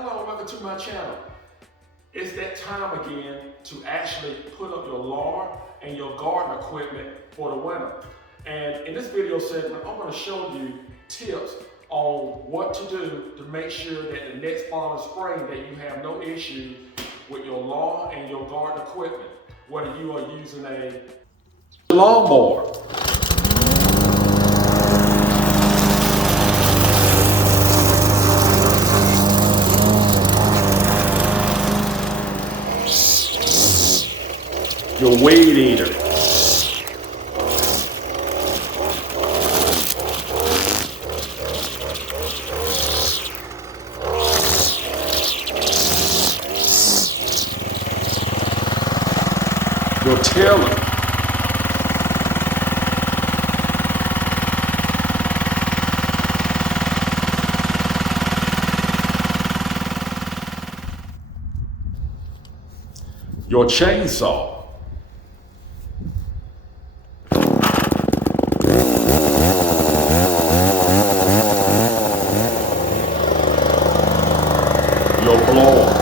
Hello, welcome to my channel. It's that time again to actually put up your lawn and your garden equipment for the winter. And in this video segment, I'm going to show you tips on what to do to make sure that the next fall and spring that you have no issues with your lawn and your garden equipment, whether you are using a lawnmower, your weed eater, your tiller, your chainsaw, your blower.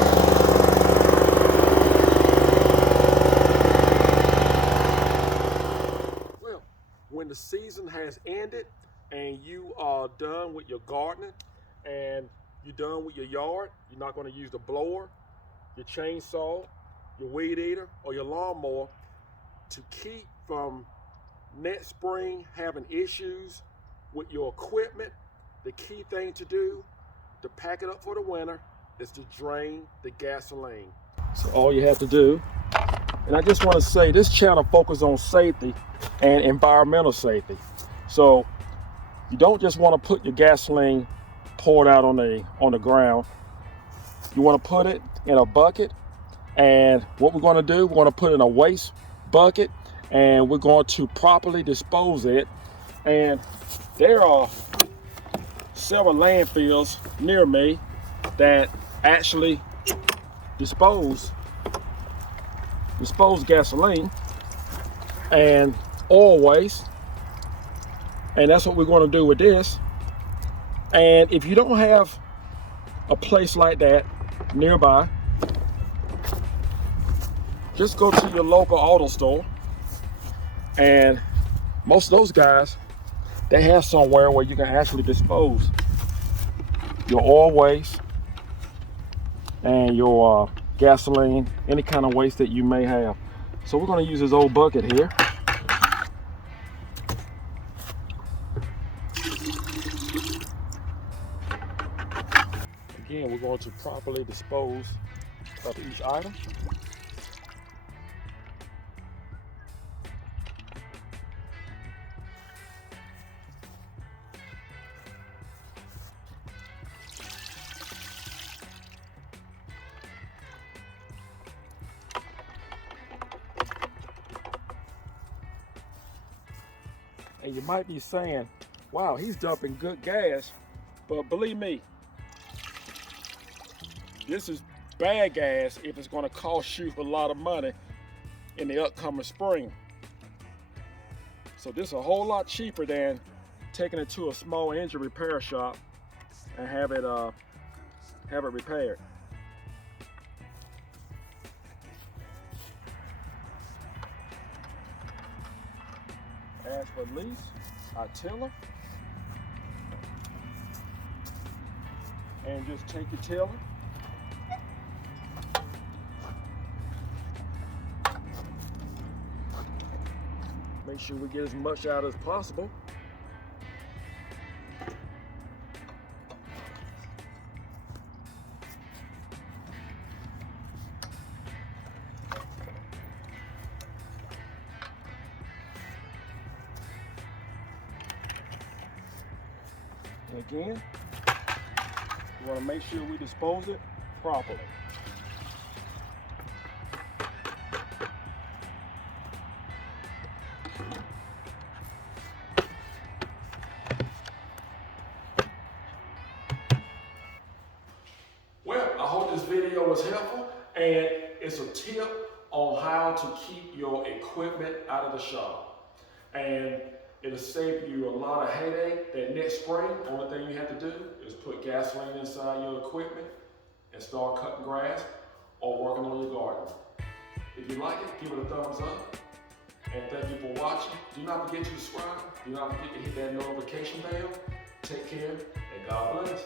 Well, when the season has ended and you are done with your gardening and you're done with your yard, you're not going to use the blower, your chainsaw, your weed eater, or your lawnmower to keep from next spring having issues with your equipment. The key thing to do to pack it up for the winter is to drain the gasoline. So all you have to do, and I just want to say this channel focuses on safety and environmental safety. So you don't just want to put your gasoline poured out on the ground. You want to put it in a bucket, and what we're going to do, we're going to put it in a waste bucket and we're going to properly dispose it. And there are several landfills near me that actually dispose gasoline and oil waste, and that's what we're going to do with this. And if you don't have a place like that nearby, just go to your local auto store, and most of those guys, they have somewhere where you can actually dispose your oil waste and your gasoline, any kind of waste that you may have. So we're going to use this old bucket here. Again, we're going to properly dispose of each item. And you might be saying, wow, he's dumping good gas, but believe me, this is bad gas if it's going to cost you a lot of money in the upcoming spring. So this is a whole lot cheaper than taking it to a small engine repair shop and have it repaired. As for lease, our tiller, and just take your tiller, make sure we get as much out as possible. And again, we want to make sure we dispose it properly. Well, I hope this video was helpful, and it's a tip on how to keep your equipment out of the shop. And it'll save you a lot of headache that next spring. Only thing you have to do is put gasoline inside your equipment and start cutting grass or working on your garden. If you like it, give it a thumbs up. And thank you for watching. Do not forget to subscribe. Do not forget to hit that notification bell. Take care and God bless.